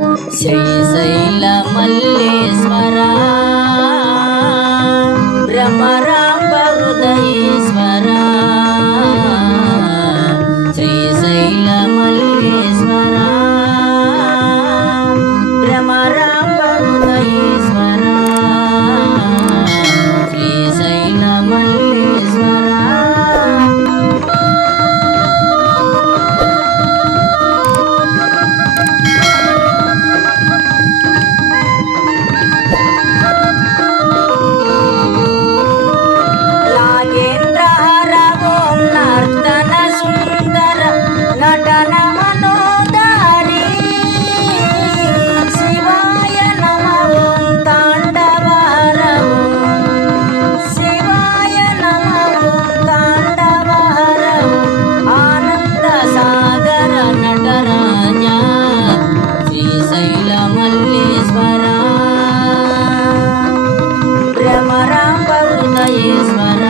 శ్రీశైల మల్లేశ్వర భ్రమరాంబ హృదయేశ్వర శ్రీశైల మల్లేశ్వర భ్రమరాంబ హృదయేశ్వర శ్రీశైల మల్లేశ్వర నటన మనోదారి శివాయ నమః తాండవహరః శివాయ నమః తాండవహరః ఆనంద సాగర నటరాజ శ్రీశైల మల్లేశ్వర భ్రమరాంబ హృదయేశ్వర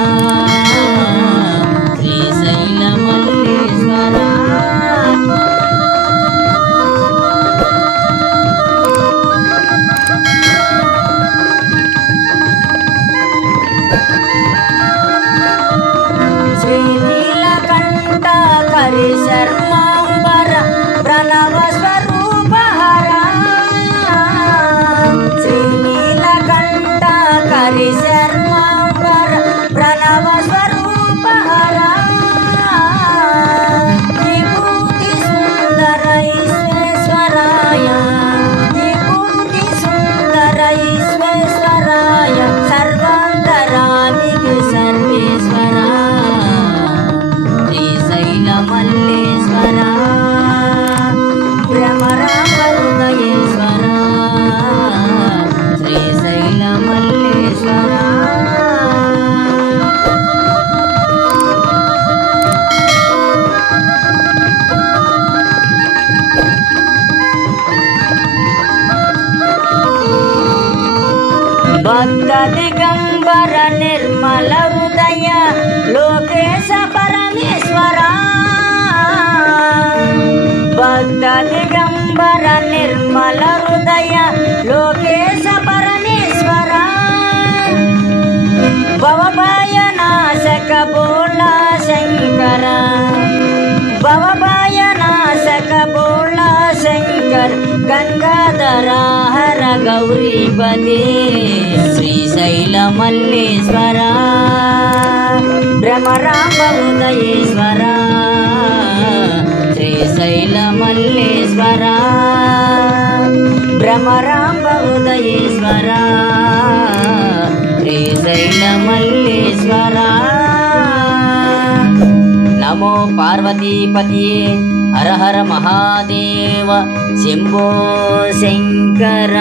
శ్రీశైల మల్లేశ్వర శ్రీనీలకంఠ కరి శర్మాంబర ప్రణవ స్వరూప హర శ్రీనీలకంఠ కరి శర్మాంబర ప్రణవ స్వరూప హర విభూతి సుందర ఈశ్వరాయ విభూతి సుందర ఈశ్వరాయ సర్వాంతరామికి సర్వేశ్వర శ్రీశైల మల్లేశ్వర భ్రమరాంబ హృదయేశ్వర శ్రీశైల మల్లేశ్వర భక్త దిగంబర నిర్మల హృదయ లోకేశ పరమేశ్వర భక్త దిగంబర నిర్మల హృదయ లోకేశ పరమేశ్వర భవభయ నాశక బోళా శంకర భవభయ నాశక బోళా శంకర్ గంగాధర హర గౌరీపదే శ్రీశైల మల్లేశ్వర భ్రమరాంబ హృదయేశ్వర శ్రీశైల మల్లేశ్వర భ్రమరాంబ హృదయేశ్వర శ్రీశైల మల్లేశ్వర నమో పార్వతీపతియే హర హర మహాదేవ శంభో శంకర.